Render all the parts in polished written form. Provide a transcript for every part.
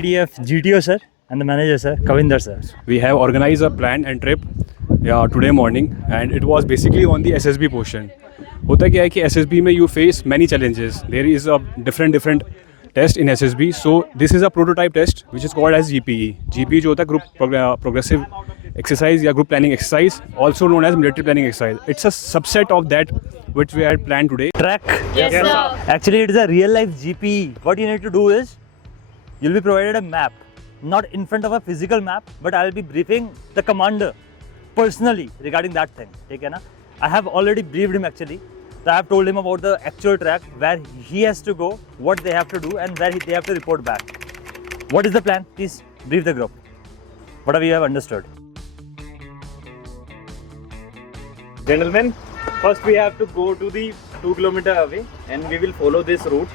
IDF GTO sir and the manager sir, Kavinder sir. We have organized a plan and trip today morning, and it was basically on the SSB portion. होता क्या है कि SSB में you face many challenges. There is a different test in SSB. So this is a prototype test which is called as GPE. GPE जो होता है group progressive exercise या group planning exercise, also known as military planning exercise. It's a subset of that which we had planned today. Track. Yes, sir. Actually, it is a real life GPE. What you need to do is, you'll be provided a map, not in front of a physical map, but I'll be briefing the commander personally regarding that thing. Okay, na? I have already briefed him actually. So I have told him about the actual track, where he has to go, what they have to do, and where they have to report back. What is the plan? Please brief the group. Whatever you have understood. Gentlemen, first we have to go to the 2 kilometer away and we will follow this route,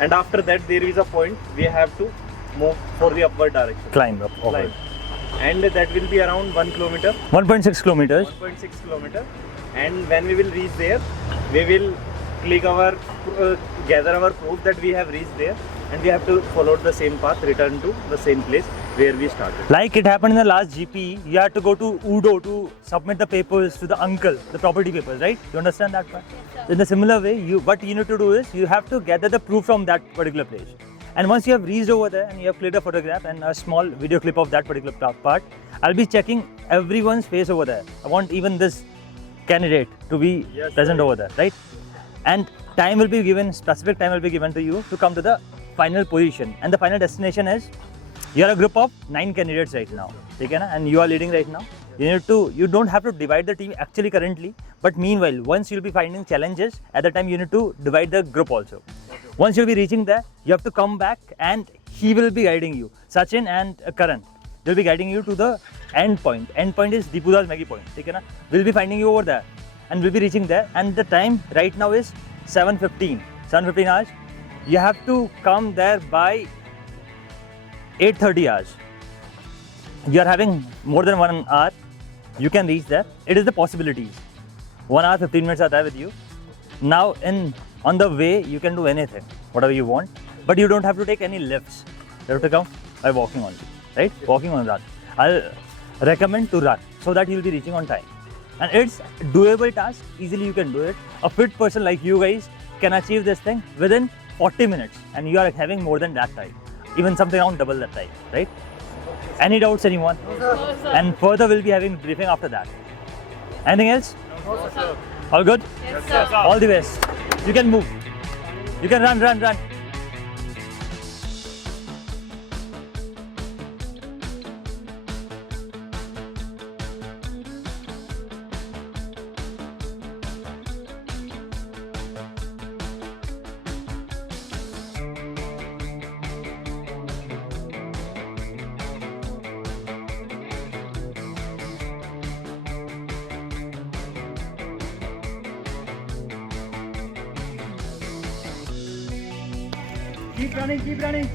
and after that there is a point we have to move for the upward direction. Climb up. Climb. And that will be around 1 kilometer, 1.6 kilometers. 1.6 kilometer, and when we will reach there, we will click our, gather our proof that we have reached there, and we have to follow the same path, return to the same place where we started. Like it happened in the last GP, you had to go to Udo to submit the papers to the uncle, the property papers, right? You understand that part? In the similar way, what you need to do is, you have to gather the proof from that particular place. And once you have reached over there and you have cleared a photograph and a small video clip of that particular part, I'll be checking everyone's face over there. I want even this candidate to be present over there, right? And time will be given, specific time will be given to you to come to the final position. And the final destination is, you are a group of 9 candidates right now, okay, na? And you are leading right now. You don't have to divide the team actually currently, but meanwhile, once you'll be finding challenges, at the time you need to divide the group also. Once you'll be reaching there, you have to come back and he will be guiding you. Sachin and Karan, they'll be guiding you to the end point. End point is Deepudas Maggie Point, okay, na? We'll be finding you over there and we'll be reaching there, and the time right now is 7:15 hours. You have to come there by 8:30 hours. You are having more than 1 hour, you can reach there. It is the possibility. 1 hour 15 minutes are there with you. Now on the way you can do anything, whatever you want, but you don't have to take any lifts. You have to come by walking only, right? Walking on run. I'll recommend to run so that you'll be reaching on time. And it's doable task, easily you can do it. A fit person like you guys can achieve this thing within 40 minutes, and you are having more than that time, even something around double that time, right? Any doubts, anyone? No, sir. And further we'll be having briefing after that. Anything else? No, sir. All good? Yes, sir. All the best. You can move. You can run. Keep running.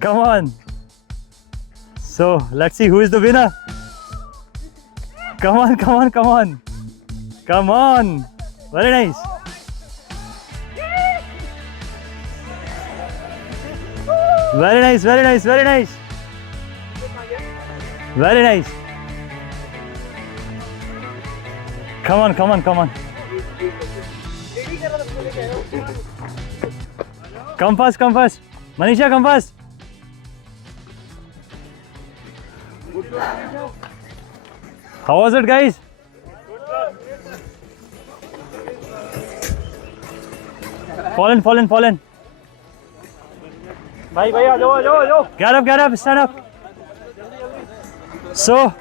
Come on. So let's see who is the winner. Come on. Very nice. Very nice. Come on. Come fast. Manisha, come fast. How was it, guys? Fallen. Get up, stand up. So,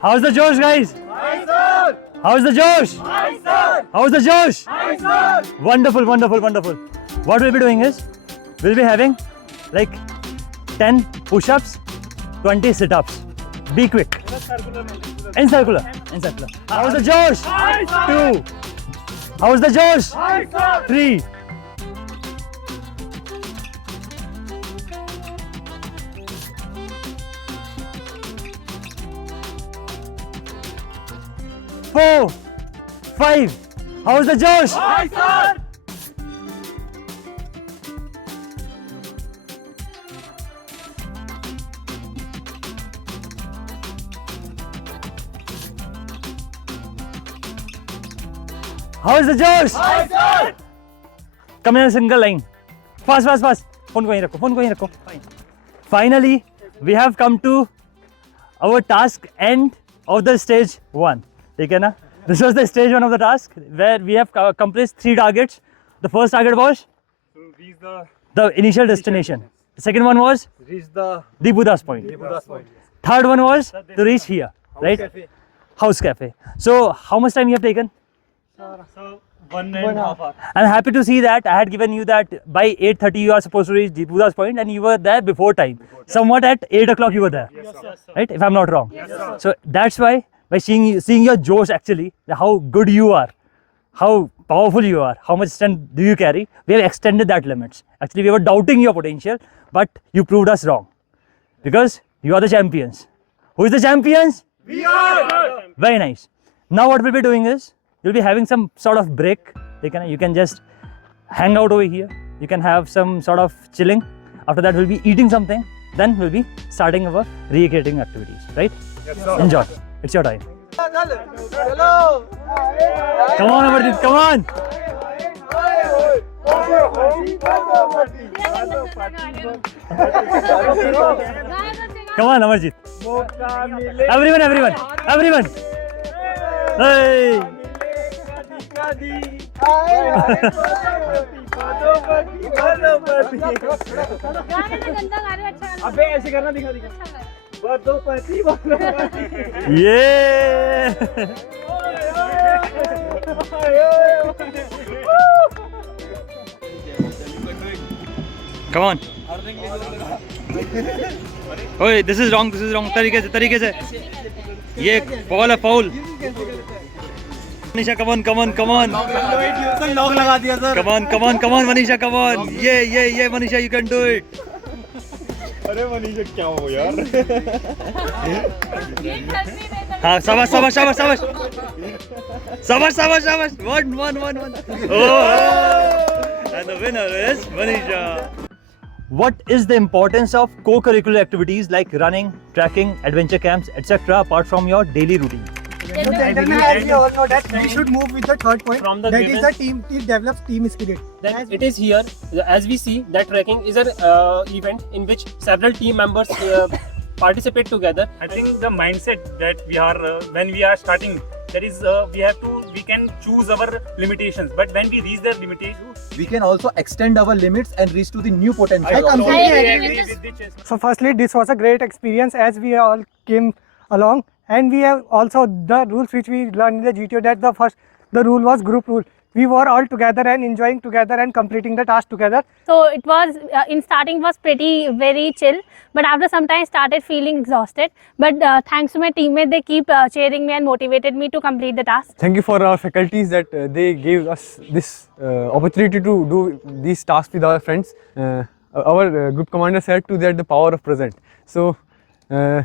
how's the Josh, guys? Nice, sir! How's the Josh? Nice, sir! How's the Josh? Nice, sir! Wonderful. What we'll be doing is, we'll be having like 10 push-ups, 20 sit-ups. Be quick. In circular. How's the Josh? Nice, sir! 2. How's the Josh? Nice, sir! 3. 4, 5. How's the Josh? How's the Josh? Come in a single line. Fast, fast, fast. Phone ko yahin rakho. Phone ko yahin rakho. Finally, we have come to our task end of the stage 1. ठीक है ना? This was the stage 1 of the task where we have accomplished 3 targets. The first target was To reach the initial destination. The second one was the Deepudas Point. Third one was to reach here, right? House Cafe. So how much time you have taken? So 1.5 hours. I'm happy to see that I had given you that by 8:30 you are supposed to reach Deepudas Point and you were there before time. Somewhat at 8 o'clock you were there, right? If I'm not wrong. So that's why by seeing your Josh actually, how good you are, how powerful you are, how much strength do you carry, we have extended that limits. Actually, we were doubting your potential, but you proved us wrong because you are the champions. Who is the champions? We are. Very nice. Now what we'll be doing is you'll be having some sort of break. You can just hang out over here. You can have some sort of chilling. After that, we'll be eating something. Then we'll be starting our recreating activities. Right? Yes, sir. Enjoy. It's your time. Come on, Amarjit. Come on. Come on, Amarjit. Everyone. Hey. अबे ऐसे करना दिखा Yeah. Come on. Oi, this is wrong. तरीके से. ये foul. Manisha, come on. Lock लगा दिया sir. Come on, Manisha, come on. Yeah, Manisha, you can do it. अरे मनीषा क्या हो यार. हाँ, शाबाश. One. Oh, and the winner is Manisha. What is the importance of co-curricular activities like running, trekking, adventure camps, etc. apart from your daily routine? Gentlemen, as we all know that we should move with the third point. From the That given- is the team. It develops team spirit. Then it is here, as we see, that trekking is an event in which several team members participate together. I think the mindset that we are when we are starting, that is we can choose our limitations, but when we reach the limitations, we can also extend our limits and reach to the new potential. I completely I agree. agree with with the chess. So firstly, this was a great experience as we all came along, and we have also the rules which we learned in the GTO, that the rule was group rule. We were all together and enjoying together and completing the task together. So it was in starting was very chill, but after some time started feeling exhausted. But thanks to my teammate, they keep cheering me and motivated me to complete the task. Thank you for our faculties that they gave us this opportunity to do these tasks with our friends. Our group commander said to that the power of present. So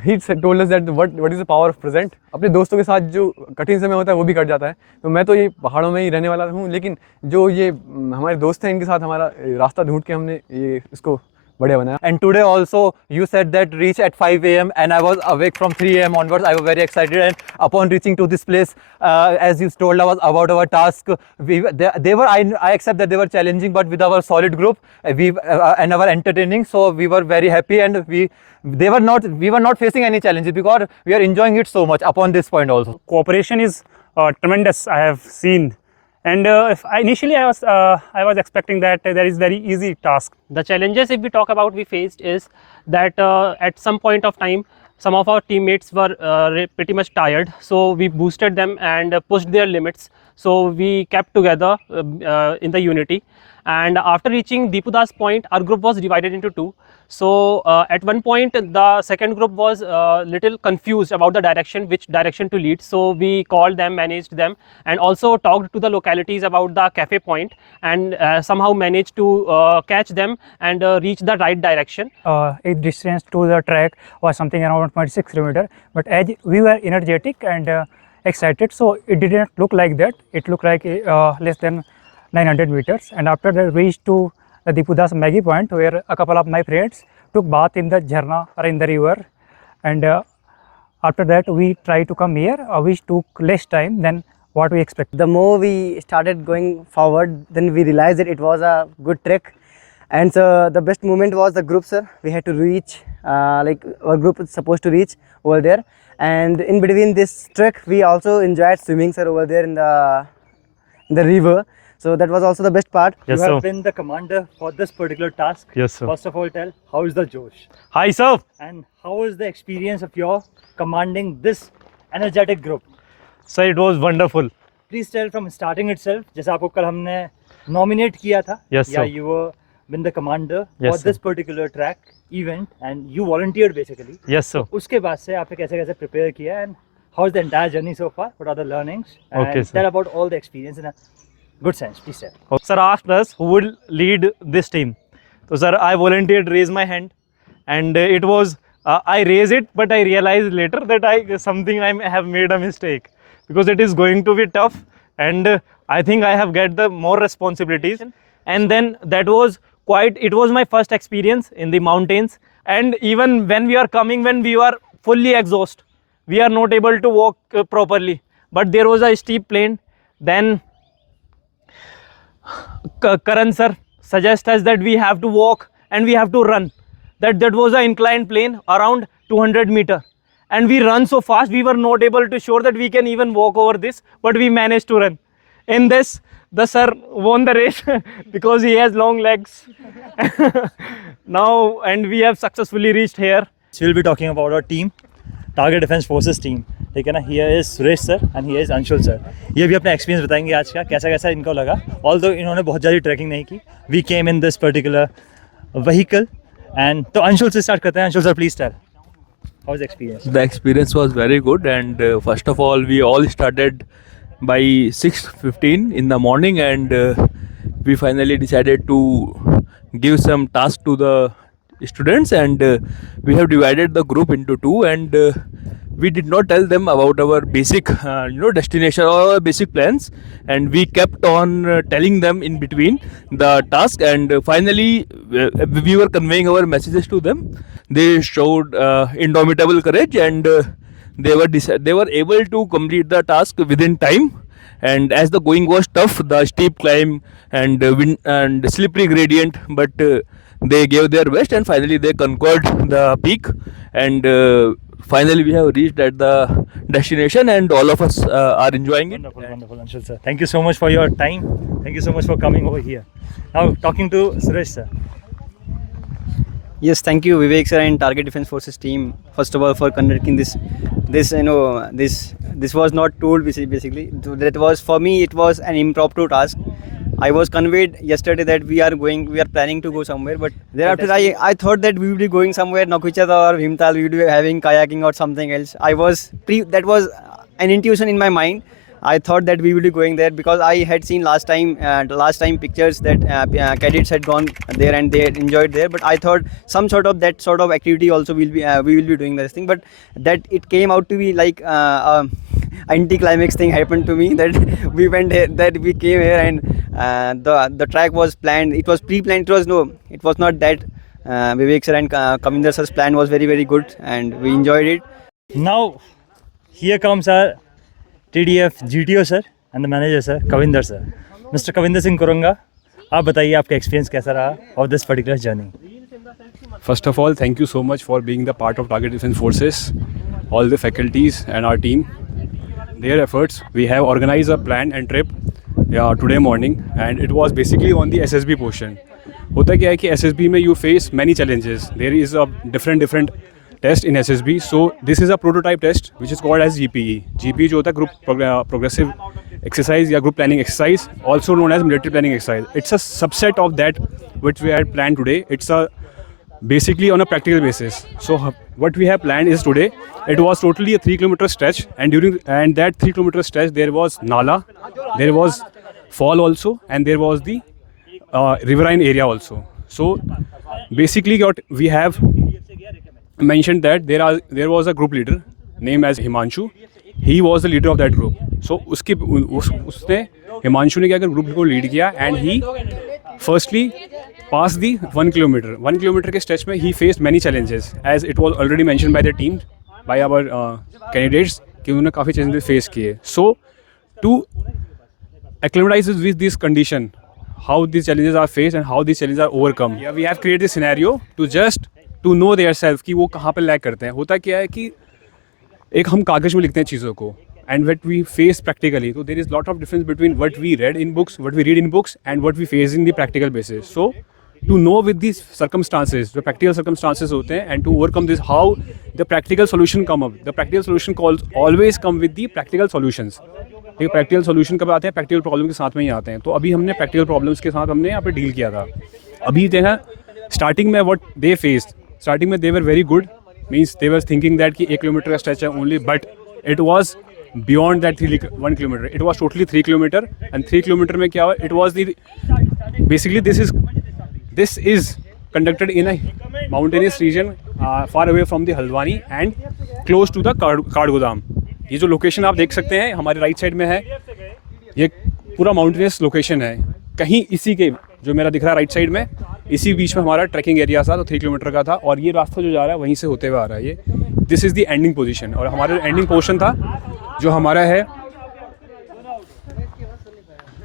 he told us that what is the power of present. अपने दोस्तों के साथ जो कठिन समय होता है वो भी कट जाता है. तो मैं तो ये पहाड़ों में ही रहने वाला हूँ, लेकिन जो ये हमारे दोस्त हैं इनके साथ हमारा रास्ता ढूंढ के हमने ये इसको बढ़िया बनाया. And today also you said that reach at 5 a.m. and I was awake from 3 a.m. onwards. I was very excited, and upon reaching to this place, as you told us about our task, they were I accept that they were challenging, but with our solid group, and our entertaining, so we were very happy, and we were not facing any challenges because we are enjoying it so much upon this point also. Cooperation is tremendous. I have seen, and initially I was expecting that there is very easy task. The challenges, if we talk about, we faced is that at some point of time, some of our teammates were pretty much tired, so we boosted them and pushed their limits. So we kept together in the unity. And after reaching Deepudas Point, our group was divided into two. So at one point, the second group was little confused about the direction, which direction to lead. So we called them, managed them, and also talked to the localities about the cafe point, and somehow managed to catch them and reach the right direction. Its distance to the track was something around 1.6 kilometer. But as we were energetic and excited. So it didn't look like that. It looked like less than 900 meters. And after that, we reached to the Dipudas Maggie Point, where a couple of my friends took bath in the jharna or in the river. And after that, we tried to come here, which took less time than what we expected. The more we started going forward, then we realized that it was a good trek. And so the best moment was the group, sir. We had to reach, like our group is supposed to reach over there. And in between this trek, we also enjoyed swimming, sir, over there in the river. So that was also the best part. You have been the commander for this particular task. Yes, sir. First of all, tell how is the Josh Hi, sir. and how is the experience of your commanding this energetic group? Sir, it was wonderful. Please tell from starting itself. जैसे आपको कल हमने nominate किया था. Yes, Yeah, sir. you were been the commander Yes, for sir. this particular track event and you volunteered basically. Yes, sir. उसके बाद से आपने कैसे prepare किया and how is the entire journey so far? What are the learnings? Okay, And sir. tell about all the experience in a good sense. Please tell. Sir asked us who would lead this team. So, sir, I volunteered, raised my hand, and it was I raised it, but I realized later that I have made a mistake because it is going to be tough, and I think I have got the more responsibilities. And then it was my first experience in the mountains, and even when we are coming, when we are fully exhausted, we are not able to walk properly. But there was a steep plain. Then Karan sir suggests us that we have to walk and we have to run. That was an inclined plane around 200 meter, and we run so fast we were not able to show that we can even walk over this, but we managed to run. In this, the sir won the race because he has long legs. Now, and we have successfully reached here. So we'll be talking about our team, Target Defense Forces team. ठीक है ना, here is Suresh sir and here is Anshul sir. ये भी अपना experience बताएंगे आज का, कैसा कैसा इनको लगा. Although इन्होंने बहुत ज़्यादा ट्रैकिंग नहीं की. We came in this particular vehicle and तो Anshul से start करते हैं. Anshul sir, please tell. How was the experience? The experience was very good, and first of all, we all started by 6:15 in the morning, and we finally decided to give some task to the students, and we have divided the group into two, and we did not tell them about our basic destination or our basic plans, and we kept on telling them in between the task, and finally we were conveying our messages to them. They showed indomitable courage, and they were able to complete the task within time. And as the going was tough, the steep climb and wind and slippery gradient, but they gave their best, and finally they conquered the peak, and finally we have reached at the destination, and all of us are enjoying it. Wonderful, wonderful, Anshul sir. Thank you so much for your time. Thank you so much for coming over here. Now talking to Suresh sir. Yes, thank you, Vivek sir and Target Defense Forces team. First of all, for conducting this was not told basically. That was, for me, it was an impromptu task. I was conveyed yesterday that we are planning to go somewhere, but thereafter I thought that we would be going somewhere, Nakuchata or Bhimtal, we would be having kayaking or something else. That was an intuition in my mind. I thought that we would be going there because I had seen last time pictures that cadets had gone there and they had enjoyed there. But I thought some sort of activity also we will be doing this thing. But that it came out to be like anti-climax thing happened to me, that we went here, that we came here, and the track was planned. It was pre-planned. It was not that. Vivek sir and Kavinder sir's plan was very, very good, and we enjoyed it. Now here comes our TDF GTO sir and the manager sir, Kavinder sir. Mr. Kavinder Singh Kurunga, आप बताइए आपका experience कैसा रहा of this particular journey? First of all, thank you so much for being the part of Target Defense Forces, all the faculties and our team. Their efforts, we have organized a plan and trip today morning, and it was basically on the SSB portion. होता क्या है कि SSB में you face many challenges. There is a different test in SSB. So this is a prototype test which is called as GPE. GPE जो होता है Group Progressive Exercise या Group Planning Exercise, also known as Military Planning Exercise. It's a subset of that which we had planned today. It's basically on a practical basis. So what we have planned is today, it was totally a 3-kilometer stretch, and during that 3-kilometer stretch there was Nala, there was fall also, and there was the riverine area also. So basically what we have mentioned that there was a group leader named as Himanshu, he was the leader of that group. So उसने हिमांशु ने क्या group को lead किया and he firstly pass the 1 kilometre. 1 kilometre के stretch में he faced many challenges as it was already mentioned by the team by our candidates कि उन्होंने काफ़ी चैलेंजेस फेस किए. So to acclimatize with this condition, how these challenges are faced and how these challenges are overcome. Yeah, we have created this scenario to know their self कि वो कहाँ पर lag करते हैं. होता क्या है कि एक हम कागज़ में लिखते हैं चीज़ों को and what we face practically. So there is lot of difference between what we read in books and what we face in the practical basis. So to know with these circumstances, the practical circumstances होते हैं and to overcome this, how the practical solution come up. The practical solution always come with the practical solutions. ठीक, practical solution कब आते हैं? Practical problem के साथ में ही आते हैं. तो अभी हमने प्रैक्टिकल प्रॉब्लम्स के साथ हमने यहाँ पे डील किया था. अभी देखा स्टार्टिंग में व्हाट दे फेस्ड. स्टार्टिंग में they were very good, means they were thinking that कि 1 किलोमीटर का स्ट्रेच है only, but it was beyond that 1 kilometre. It was totally 3 kilometre and 3 kilometre में क्या हुआ? It was the basically this is conducted in a mountainous region far away from the Haldwani and close to the Kathgodam. ये जो location आप देख सकते हैं हमारे राइट साइड में है, ये पूरा माउंटेनियस लोकेशन है. कहीं इसी के जो मेरा दिख रहा है राइट साइड में, इसी बीच में हमारा ट्रैकिंग एरिया था, तो 3 किलोमीटर का था. और ये रास्ता जो जा रहा है वहीं से होते हुए आ रहा है. ये this is the ending position. और हमारा एंडिंग पोर्शन था जो हमारा है,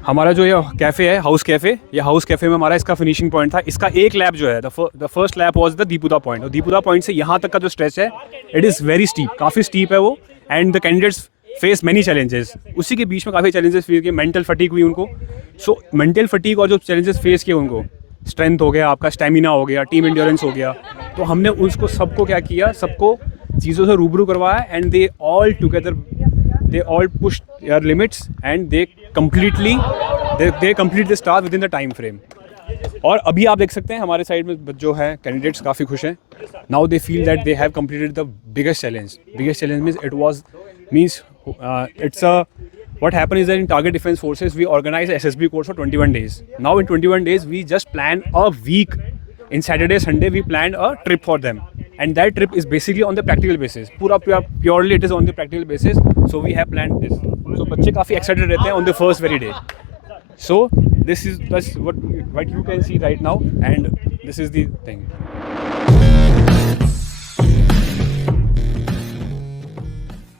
हमारा जो ये कैफ़े है, हाउस कैफ़े, ये हाउस कैफ़े में हमारा इसका फिनिशिंग पॉइंट था. इसका एक लैप जो है, the first lap was the Deepuda point. और दीपुदा पॉइंट से यहाँ तक का जो स्ट्रेच है, इट इज़ वेरी स्टीप, काफ़ी स्टीप है वो. And the candidates face many challenges. उसी के बीच में काफ़ी चैलेंजेस फेस किए. मेंटल फटीग हुई उनको. सो मेंटल फटीग और जो चैलेंजेस फेस किए उनको, स्ट्रेंथ हो गया, आपका स्टेमिना हो गया, टीम एंड्योरेंस हो गया, तो हमने उसको सबको क्या किया, सबको चीज़ों से रूबरू करवाया. And they all together they all push there limits and they complete the task with in the time frame. और अभी आप देख सकते हैं हमारे साइड में जो है कैंडिडेट्स काफ़ी खुश हैं. Now they feel that they have completed the biggest challenge. Biggest challenge means it's what happened is that in Target Defense Forces we organize a SSB course for 21 days. Now in 21 days we just plan a week. In Saturday, Sunday we planned a trip for them, and that trip is basically on the practical basis. Purely it is on the practical basis. So we have planned this. So बच्चे काफ़ी excited रहते हैं on the first very day. So this is what you can see right now, and this is the thing.